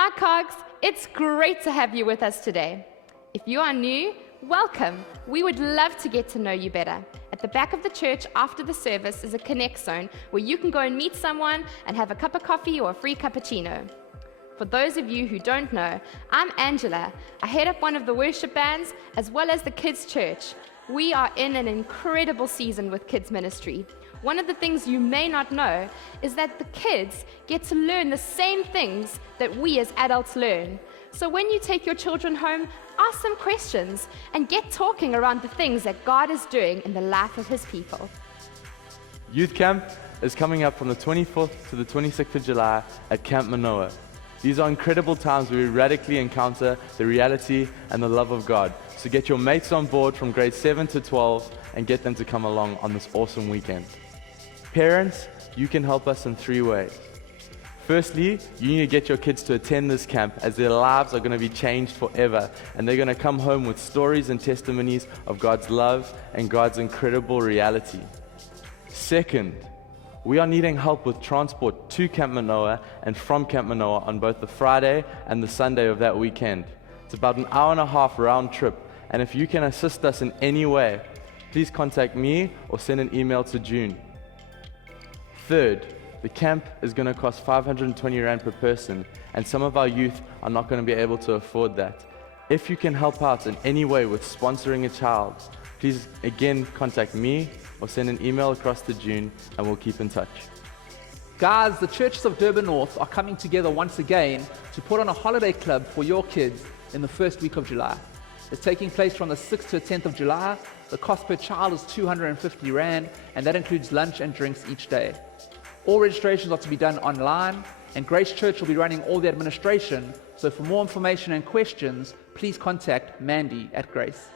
Hi COGS, it's great to have you with us today. If you are new, welcome. We would love to get to know you better. At the back of the church after the service is a connect zone where you can go and meet someone and have a cup of coffee or a free cappuccino. For those of you who don't know, I'm Angela. I head up one of the worship bands as well as the kids' church. We are in an incredible season with kids ministry. One of the things you may not know is that the kids get to learn the same things that we as adults learn. So when you take your children home, ask them questions and get talking around the things that God is doing in the life of His people. Youth Camp is coming up from the 24th to the 26th of July at Camp Manoa. These are incredible times where we radically encounter the reality and the love of God. So get your mates on board from grades 7 to 12 and get them to come along on this awesome weekend. Parents, you can help us in 3 ways. Firstly, you need to get your kids to attend this camp as their lives are going to be changed forever and they're going to come home with stories and testimonies of God's love and God's incredible reality. Second, we are needing help with transport to Camp Manoa and from Camp Manoa on both the Friday and the Sunday of that weekend. It's about an hour-and-a-half round trip, and if you can assist us in any way, please contact me or send an email to JUN. Third, the camp is going to cost 520 Rand per person, and some of our youth are not going to be able to afford that. If you can help out in any way with sponsoring a child, please again contact me or send an email across to JUN and we'll keep in touch. Guys, the churches of Durban North are coming together once again to put on a holiday club for your kids in the first week of July. It's taking place from the 6th to the 10th of July. The cost per child is 250 Rand, and that includes lunch and drinks each day. All registrations are to be done online, and Grace Church will be running all the administration, so for more information and questions, please contact Mandy at Grace.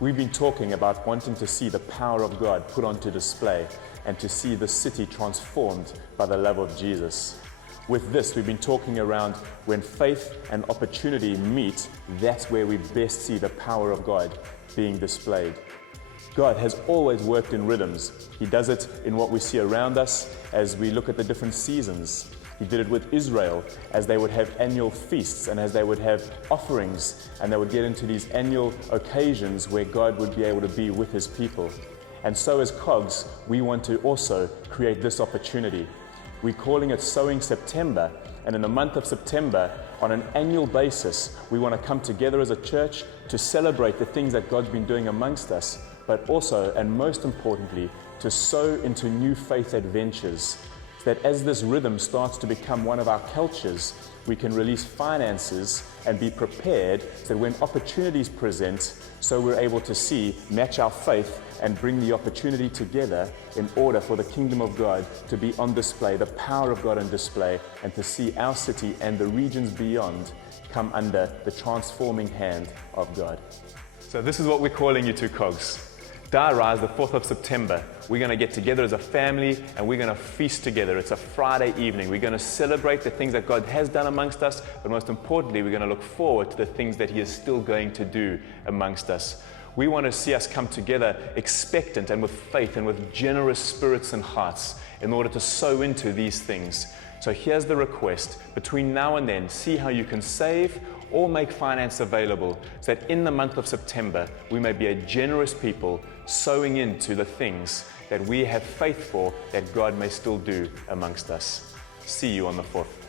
We've been talking about wanting to see the power of God put onto display and to see the city transformed by the love of Jesus. With this, we've been talking around when faith and opportunity meet, that's where we best see the power of God being displayed. God has always worked in rhythms. He does it in what we see around us as we look at the different seasons. He did it with Israel as they would have annual feasts and as they would have offerings and they would get into these annual occasions where God would be able to be with His people. And so as COGS, we want to also create this opportunity. We're calling it Sowing September, and in the month of September, on an annual basis, we want to come together as a church to celebrate the things that God's been doing amongst us, but also, and most importantly, to sow into new faith adventures, so that as this rhythm starts to become one of our cultures, we can release finances and be prepared so that when opportunities present, so we're able to match our faith and bring the opportunity together in order for the kingdom of God to be on display, the power of God on display, and to see our city and the regions beyond come under the transforming hand of God. So this is what we're calling you to, COGS. Die Rise, the 4th of September. We're going to get together as a family and we're going to feast together. It's a Friday evening. We're going to celebrate the things that God has done amongst us, but most importantly, we're going to look forward to the things that He is still going to do amongst us. We want to see us come together expectant and with faith and with generous spirits and hearts in order to sow into these things. So here's the request. Between now and then, see how you can save or make finance available so that in the month of September, we may be a generous people sowing into the things that we have faith for that God may still do amongst us. See you on the 4th.